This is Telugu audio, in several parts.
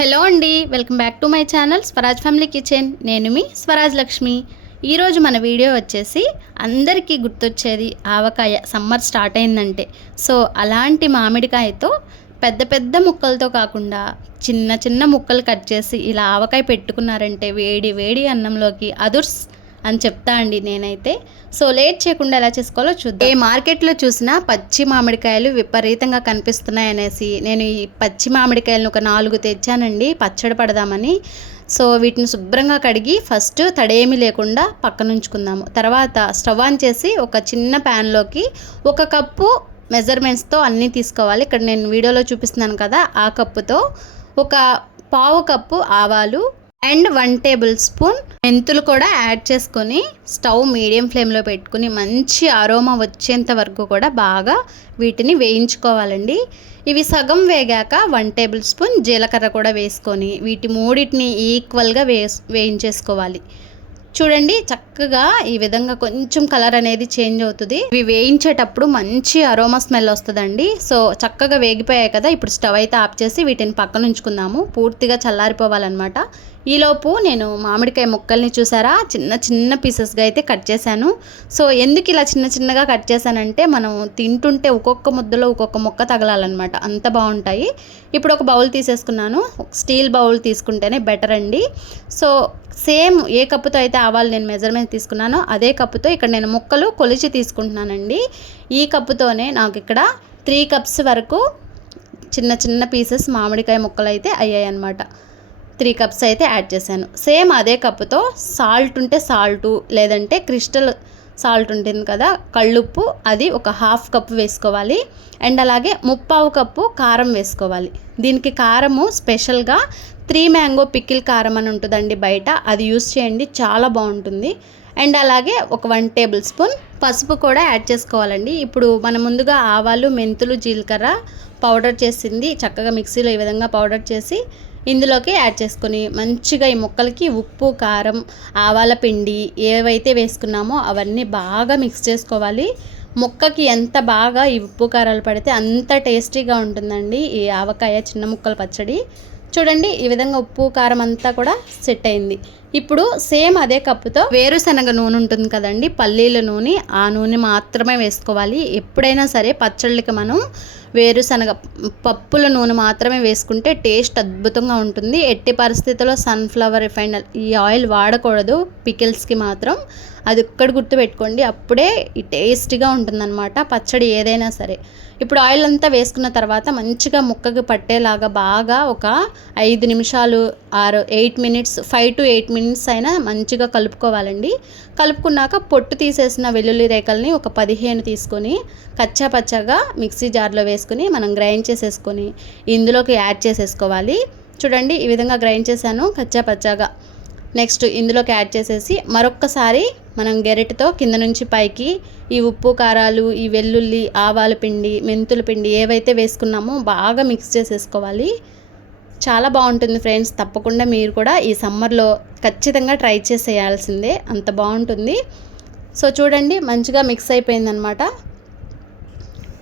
హలో అండి, welcome back to my channel Swaraj family kitchen. నేను మీ స్వరాజ్ లక్ష్మి. ఈరోజు మన వీడియో వచ్చేసి అందరికీ గుర్తొచ్చేది ఆవకాయ. సమ్మర్ స్టార్ట్ అయిందంటే సో అలాంటి మామిడికాయతో పెద్ద పెద్ద ముక్కలతో కాకుండా చిన్న చిన్న ముక్కలు కట్ చేసి ఇలా ఆవకాయ పెట్టుకున్నారంటే వేడి వేడి అన్నంలోకి అదుర్స్ అని చెప్తా అండి నేనైతే. సో లేట్ చేయకుండా ఎలా చేసుకోవాలో చూద్దాం. ఏ మార్కెట్లో చూసినా పచ్చి మామిడికాయలు విపరీతంగా కనిపిస్తున్నాయి అనేసి నేను ఈ పచ్చి మామిడికాయలను ఒక 4 తెచ్చానండి పచ్చడి పడదామని. సో వీటిని శుభ్రంగా కడిగి ఫస్ట్ తడేమి లేకుండా పక్కన ఉంచుకుందాము. తర్వాత స్టవ్ ఆన్ చేసి ఒక చిన్న ప్యాన్లోకి 1 కప్పు మెజర్మెంట్స్తో అన్నీ తీసుకోవాలి. ఇక్కడ నేను వీడియోలో చూపిస్తున్నాను కదా, ఆ కప్పుతో 1/4 కప్పు ఆవాలు అండ్ 1 టేబుల్ స్పూన్ మెంతులు కూడా యాడ్ చేసుకొని స్టవ్ మీడియం ఫ్లేమ్లో పెట్టుకుని మంచి అరోమా వచ్చేంత వరకు కూడా బాగా వీటిని వేయించుకోవాలండి. ఇవి సగం వేగాక 1 టేబుల్ స్పూన్ జీలకర్ర కూడా వేసుకొని వీటి మూడింటిని ఈక్వల్గా వేయించేసుకోవాలి. చూడండి, చక్కగా ఈ విధంగా కొంచెం కలర్ అనేది చేంజ్ అవుతుంది. ఇవి వేయించేటప్పుడు మంచి అరోమా స్మెల్ వస్తుందండి. సో చక్కగా వేగిపోయాయి కదా, ఇప్పుడు స్టవ్ అయితే ఆఫ్ చేసి వీటిని పక్కన ఉంచుకుందాము. పూర్తిగా చల్లారిపోవాలన్నమాట. ఈలోపు నేను మామిడికాయ ముక్కల్ని చూసారా, చిన్న చిన్న పీసెస్గా అయితే కట్ చేశాను. సో ఎందుకు ఇలా చిన్న చిన్నగా కట్ చేశానంటే మనం తింటుంటే ఒక్కొక్క ముద్దలో ఒక్కొక్క ముక్క తగలాలన్నమాట, అంత బాగుంటాయి. ఇప్పుడు ఒక బౌల్ తీసేసుకున్నాను. స్టీల్ బౌల్ తీసుకుంటేనే బెటర్ అండి. సో సేమ్ ఏ కప్పుతో అయితే ఆవాలు నేను మెజర్మెంట్ తీసుకున్నానో అదే కప్పుతో ఇక్కడ నేను ముక్కలు కొలిచి తీసుకుంటున్నానండి. ఈ కప్పుతోనే నాకు ఇక్కడ 3 కప్స్ వరకు చిన్న చిన్న పీసెస్ మామిడికాయ ముక్కలు అయితే అయ్యాయి అన్నమాట. 3 కప్స్ అయితే యాడ్ చేశాను. సేమ్ అదే కప్పుతో సాల్ట్ ఉంటే సాల్టు, లేదంటే క్రిస్టల్ సాల్ట్ ఉంటుంది కదా కళ్ళుప్పు, అది 1/2 కప్పు వేసుకోవాలి. అండ్ అలాగే 3/4 కప్పు కారం వేసుకోవాలి. దీనికి కారము స్పెషల్గా 3 మ్యాంగో పికిల్ కారం అని ఉంటుందండి బయట, అది యూస్ చేయండి, చాలా బాగుంటుంది. అండ్ అలాగే 1 టేబుల్ స్పూన్ పసుపు కూడా యాడ్ చేసుకోవాలండి. ఇప్పుడు మనం ముందుగా ఆవాలు, మెంతులు, జీలకర్ర పౌడర్ చేసింది చక్కగా మిక్సీలో ఈ విధంగా పౌడర్ చేసి ఇందులోకి యాడ్ చేసుకొని మంచిగా ఈ ముక్కలకి ఉప్పు, కారం, ఆవాల పిండి ఏవైతే వేసుకున్నామో అవన్నీ బాగా మిక్స్ చేసుకోవాలి. ముక్కకి ఎంత బాగా ఈ ఉప్పు కారాలు పడితే అంత టేస్టీగా ఉంటుందండి ఈ ఆవకాయ చిన్న ముక్కల పచ్చడి. చూడండి, ఈ విధంగా ఉప్పు కారం అంతా కూడా సెట్ అయింది. ఇప్పుడు సేమ్ అదే కప్పుతో వేరుశనగ నూనె ఉంటుంది కదండి, పల్లీల నూనె, ఆ నూనె మాత్రమే వేసుకోవాలి. ఎప్పుడైనా సరే పచ్చళ్ళకి మనం వేరుశనగ పప్పుల నూనె మాత్రమే వేసుకుంటే టేస్ట్ అద్భుతంగా ఉంటుంది. ఎట్టి పరిస్థితుల్లో సన్ఫ్లవర్ రిఫైండ్ ఈ ఆయిల్ వాడకూడదు పికిల్స్కి మాత్రం, అది ఒక్కటి గుర్తుపెట్టుకోండి. అప్పుడే ఈ టేస్టీగా ఉంటుందన్నమాట పచ్చడి ఏదైనా సరే. ఇప్పుడు ఆయిల్ అంతా వేసుకున్న తర్వాత మంచిగా ముక్కకి పట్టేలాగా బాగా ఒక 5 నిమిషాలు 8 మినిట్స్ 5 to 8 మినిట్స్ అయినా మంచిగా కలుపుకోవాలండి. కలుపుకున్నాక పొట్టు తీసేసిన వెల్లుల్లి రేకల్ని ఒక 15 తీసుకొని కచ్చా పచ్చగా మిక్సీ జార్లో వేసుకుని మనం గ్రైండ్ చేసేసుకొని ఇందులోకి యాడ్ చేసేసుకోవాలి. చూడండి, ఈ విధంగా గ్రైండ్ చేశాను కచ్చా పచ్చగా. నెక్స్ట్ ఇందులోకి యాడ్ చేసేసి మరొక్కసారి మనం గెరెట్తో కింద నుంచి పైకి ఈ ఉప్పు కారాలు, ఈ వెల్లుల్లి, ఆవాల పిండి, మెంతుల పిండి ఏవైతే వేసుకున్నామో బాగా మిక్స్ చేసేసుకోవాలి. చాలా బాగుంటుంది ఫ్రెండ్స్, తప్పకుండా మీరు కూడా ఈ సమ్మర్లో ఖచ్చితంగా ట్రై చేసేయాల్సిందే, అంత బాగుంటుంది. సో చూడండి, మంచిగా మిక్స్ అయిపోయిందనమాట.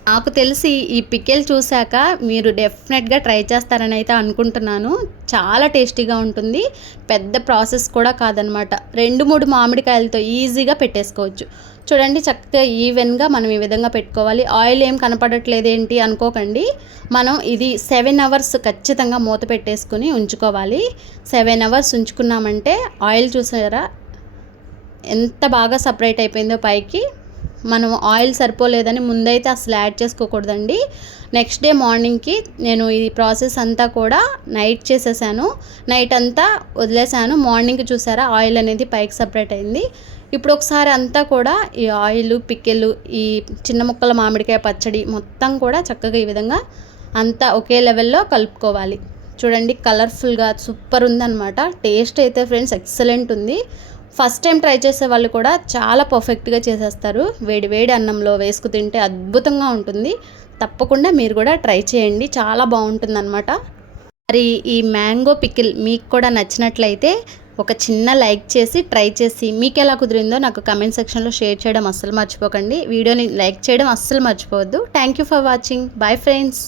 నాకు తెలిసి ఈ పికిల్ చూశాక మీరు డెఫినెట్గా ట్రై చేస్తారని అయితే అనుకుంటున్నాను. చాలా టేస్టీగా ఉంటుంది, పెద్ద ప్రాసెస్ కూడా కాదనమాట. 2-3 మామిడికాయలతో ఈజీగా పెట్టేసుకోవచ్చు. చూడండి, చక్కగా ఈవెన్గా మనం ఈ విధంగా పెట్టుకోవాలి. ఆయిల్ ఏం కనపడట్లేదు ఏంటి అనుకోకండి, మనం ఇది 7 అవర్స్ ఖచ్చితంగా మూత పెట్టేసుకుని ఉంచుకోవాలి. 7 అవర్స్ ఉంచుకున్నామంటే ఆయిల్ చూసారా ఎంత బాగా సపరేట్ అయిపోయిందో పైకి. మనం ఆయిల్ సరిపోలేదని ముందైతే అసలు యాడ్ చేసుకోకూడదండి. నెక్స్ట్ డే మార్నింగ్కి నేను ఈ ప్రాసెస్ అంతా కూడా నైట్ చేసేసాను, నైట్ అంతా వదిలేసాను. మార్నింగ్కి చూసారా ఆయిల్ అనేది పైకి సపరేట్ అయింది. ఇప్పుడు ఒకసారి అంతా కూడా ఈ ఆయిల్, పిక్కెలు, ఈ చిన్న ముక్కల మామిడికాయ పచ్చడి మొత్తం కూడా చక్కగా ఈ విధంగా అంతా ఒకే లెవెల్లో కలుపుకోవాలి. చూడండి, కలర్ఫుల్గా సూపర్ ఉందన్నమాట. టేస్ట్ అయితే ఫ్రెండ్స్ ఎక్సలెంట్ ఉంది. ఫస్ట్ టైం ట్రై చేసే వాళ్ళు కూడా చాలా పర్ఫెక్ట్గా చేసేస్తారు. వేడి వేడి అన్నంలో వేసుకు తింటే అద్భుతంగా ఉంటుంది. తప్పకుండా మీరు కూడా ట్రై చేయండి, చాలా బాగుంటుందన్నమాట. మరి ఈ మ్యాంగో పికిల్ మీకు కూడా నచ్చినట్లయితే ఒక చిన్న లైక్ చేసి ట్రై చేసి మీకు ఎలా కుదిరిందో నాకు కమెంట్ సెక్షన్లో షేర్ చేయడం అస్సలు మర్చిపోకండి. వీడియోని లైక్ చేయడం అస్సలు మర్చిపోవద్దు. Thank you for watching. Bye friends.